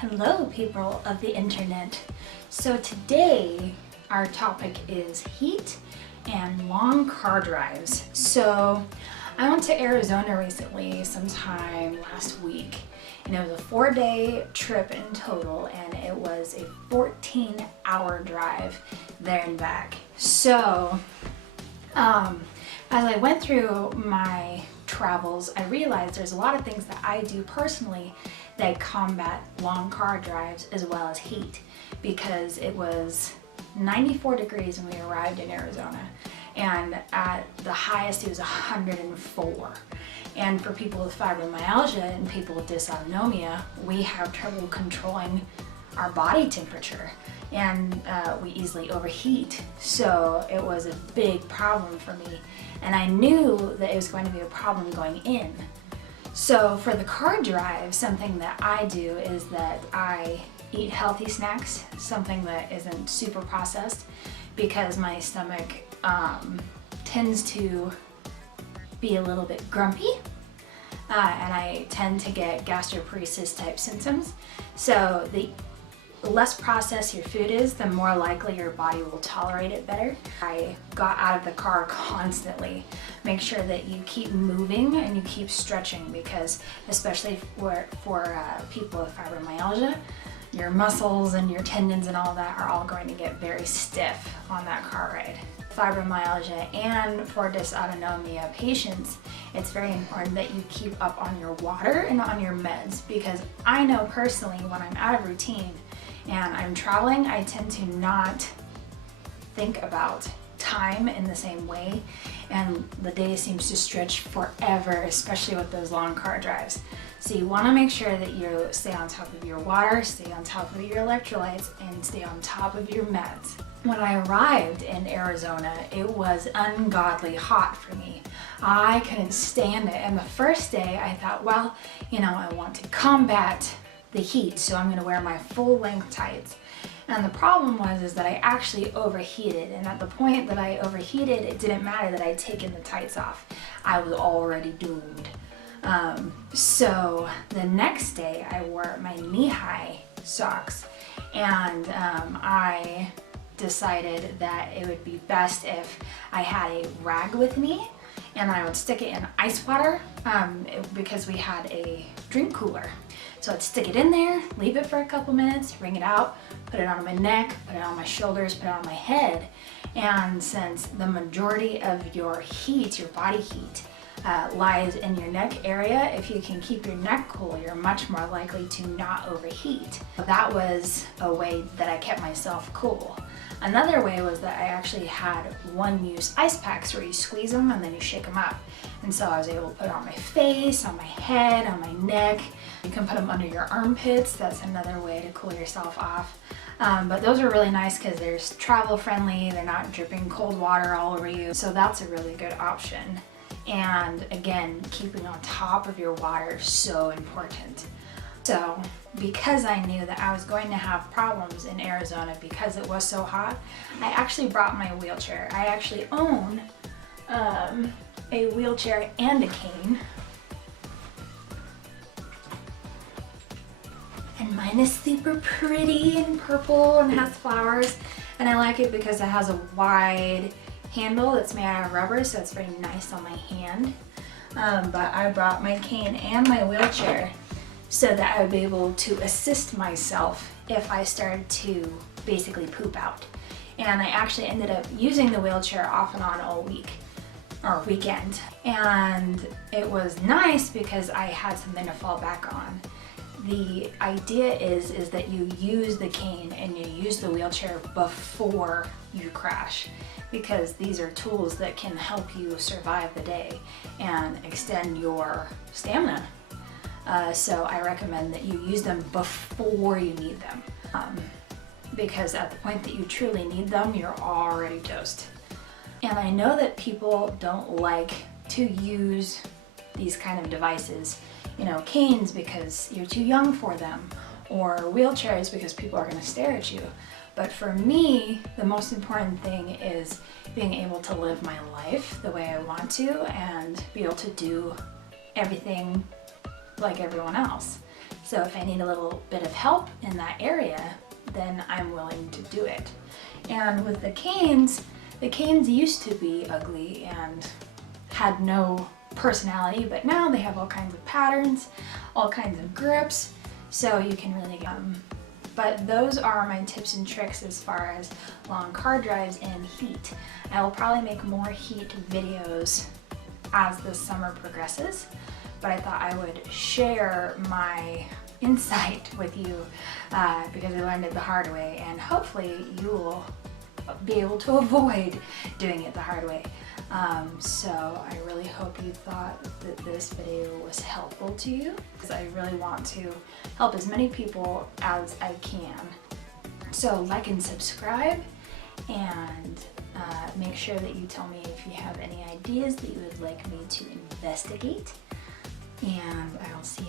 Hello people of the internet. So today our topic is heat and long car drives. So I went to Arizona recently, sometime last week, and it was a 4-day trip in total, and it was a 14-hour drive there and back. So as I went through my travels, I realized there's a lot of things that I do personally that combat long car drives as well as heat, because it was 94 degrees when we arrived in Arizona, and at the highest it was 104. And for people with fibromyalgia and people with dysautonomia, we have trouble controlling our body temperature, and we easily overheat. So it was a big problem for me, and I knew that it was going to be a problem going in. So for the car drive, something that I do is that I eat healthy snacks, something that isn't super processed, because my stomach tends to be a little bit grumpy, and I tend to get gastroparesis type symptoms. So the less processed your food is, the more likely your body will tolerate it better. I got out of the car constantly. Make sure that you keep moving and you keep stretching, because especially for people with fibromyalgia, your muscles and your tendons and all that are all going to get very stiff on that car ride. Fibromyalgia and for dysautonomia patients, it's very important that you keep up on your water and on your meds, because I know personally when I'm out of routine and I'm traveling, I tend to not think about time in the same way, and the day seems to stretch forever, especially with those long car drives. So you want to make sure that you stay on top of your water, stay on top of your electrolytes, and stay on top of your meds. When I arrived in Arizona, it was ungodly hot for me. I couldn't stand it, and the first day I thought, well, I want to combat the heat, so I'm going to wear my full length tights. And the problem was that I actually overheated, and at the point that I overheated, it didn't matter that I'd taken the tights off. I was already doomed. So the next day I wore my knee-high socks, and I decided that it would be best if I had a rag with me, and I would stick it in ice water, because we had a drink cooler. So I'd stick it in there, leave it for a couple minutes, wring it out, put it on my neck, put it on my shoulders, put it on my head. And since the majority of your heat, your body heat, lies in your neck area, if you can keep your neck cool, you're much more likely to not overheat. That was a way that I kept myself cool. Another way was that I actually had one-use ice packs where you squeeze them and then you shake them up. And so I was able to put it on my face, on my head, on my neck. You can put them under your armpits. That's another way to cool yourself off. But those are really nice because they're travel friendly. They're not dripping cold water all over you. So that's a really good option. And again, keeping on top of your water is so important. So because I knew that I was going to have problems in Arizona because it was so hot, I actually brought my wheelchair. I actually own a wheelchair and a cane. And mine is super pretty and purple and has flowers, and I like it because it has a wide handle that's made out of rubber, so it's very nice on my hand. But I brought my cane and my wheelchair so that I would be able to assist myself if I started to basically poop out. And I actually ended up using the wheelchair off and on all week or weekend. And it was nice because I had something to fall back on. The idea is that you use the cane and you use the wheelchair before you crash, because these are tools that can help you survive the day and extend your stamina. So I recommend that you use them before you need them, because at the point that you truly need them, you're already toast. And I know that people don't like to use these kind of devices, canes because you're too young for them, or wheelchairs because people are going to stare at you. But for me, the most important thing is being able to live my life the way I want to and be able to do everything like everyone else. So if I need a little bit of help in that area, then I'm willing to do it. And with the canes used to be ugly and had no personality, but now they have all kinds of patterns, all kinds of grips, so you can really get them. But those are my tips and tricks as far as long car drives and heat. I will probably make more heat videos as the summer progresses, but I thought I would share my insight with you because I learned it the hard way, and hopefully you will be able to avoid doing it the hard way. So I really hope you thought that this video was helpful to you, because I really want to help as many people as I can. So like and subscribe, and make sure that you tell me if you have any ideas that you would like me to investigate, and I'll see